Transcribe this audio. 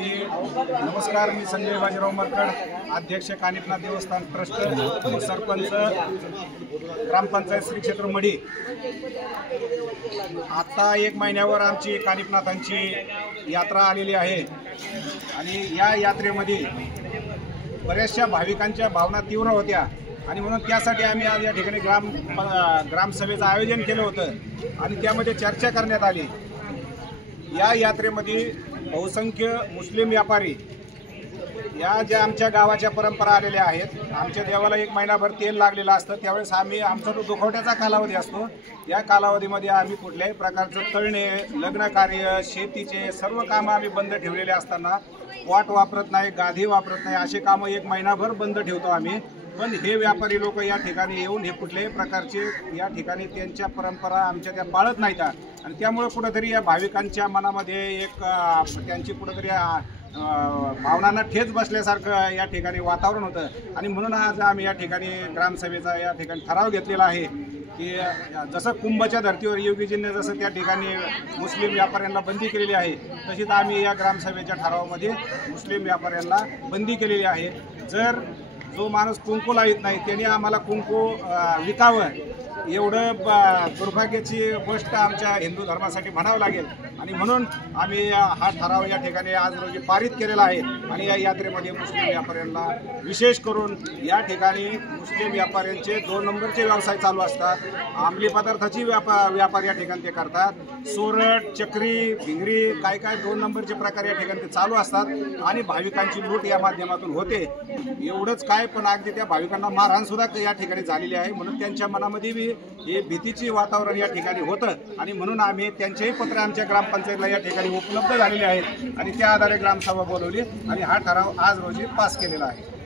नमस्कार, मी संजय बाजीराव मरकड, अध्यक्ष कानिफनाथ देवस्थान ट्रस्ट, सरपंच ग्रामपंचायत श्री क्षेत्र मढी। आता 1 महिन्यावर आमची कानिफनाथांची यात्रा आलेली आहे आणि या यात्रेमध्ये बऱ्याचशा भाविकांच्या भावना तीव्र होत्या आणि म्हणून त्यासाठी आम्ही आज या ठिकाणी ग्रामसभेचं आयोजन केलं होतं आणि त्यामध्ये चर्चा करण्यात आली। या यात्रेमध्ये बहुसंख्य मुस्लिम व्यापारी या ज्या आमच्या गावाच्या परंपरा आलेल्या आहेत। आमच्या देवाला 1 महिनाभर तेल लागलेलं असतं, त्यावेळेस आमचा जो दुखवट्याचा कालावधी असतो, या कालावधीमध्ये आम्ही कुठल्याही प्रकारचं तळणे, लग्न कार्य, शेतीचे सर्व कामं आम्ही बंद ठेवलेले असताना वाट वापरत नाही, गाधी वापरत नाही, असे कामं 1 महिनाभर बंद ठेवतो आम्ही। पण हे व्यापारी लोक या ठिकाणी येऊन हे कुठल्याही प्रकारचे या ठिकाणी त्यांच्या परंपरा आमच्या त्या पाळत नाहीत आणि त्यामुळे कुठेतरी या भाविकांच्या मनामध्ये एक त्यांची कुठेतरी भावनांना ठेच बसल्यासारखं या ठिकाणी वातावरण होतं आणि म्हणून आज आम्ही या ठिकाणी ग्रामसभेचा या ठिकाणी ठराव घेतलेला आहे की जसं कुंभच्या धर्तीवर योगीजींनी जसं त्या ठिकाणी मुस्लिम व्यापाऱ्यांना बंदी केलेली आहे, तशीच आम्ही या ग्रामसभेच्या ठरावामध्ये मुस्लिम व्यापाऱ्यांना बंदी केलेली आहे। जर जो माणूस कुंकू लावित नाही त्याने आम्हाला कुंकू विकावं, एवढं दुर्भाग्याची गोष्ट आमच्या हिंदू धर्मासाठी म्हणावं लागेल आणि म्हणून आम्ही हा ठराव या ठिकाणी आज रोजी पारित केलेला आहे आणि या यात्रेमध्ये मुस्लिम व्यापाऱ्यांना विशेष करून या ठिकाणी मुस्लिम व्यापाऱ्यांचे 2 नंबरचे व्यवसाय चालू असतात। अंमली पदार्थाची व्यापार या ठिकाणी ते करतात, सोरट, चक्री, भिंगरी, काय 2 नंबरचे प्रकार या ठिकाणी ते चालू असतात आणि भाविकांची लूट या माध्यमातून होते। एवढंच काय, पण अगदी त्या भाविकांना मारहाण सुद्धा या ठिकाणी झालेली आहे, म्हणून त्यांच्या मनामध्ये बी हे भीतीची वातावरण या ठिकाणी होतं आणि म्हणून आम्ही त्यांचेही पत्र आमच्या ग्रामपंचायतला या ठिकाणी उपलब्ध झालेले आहेत आणि त्या आधारे ग्रामसभा बोलवली आणि हा ठराव आज रोजी पास केलेला आहे।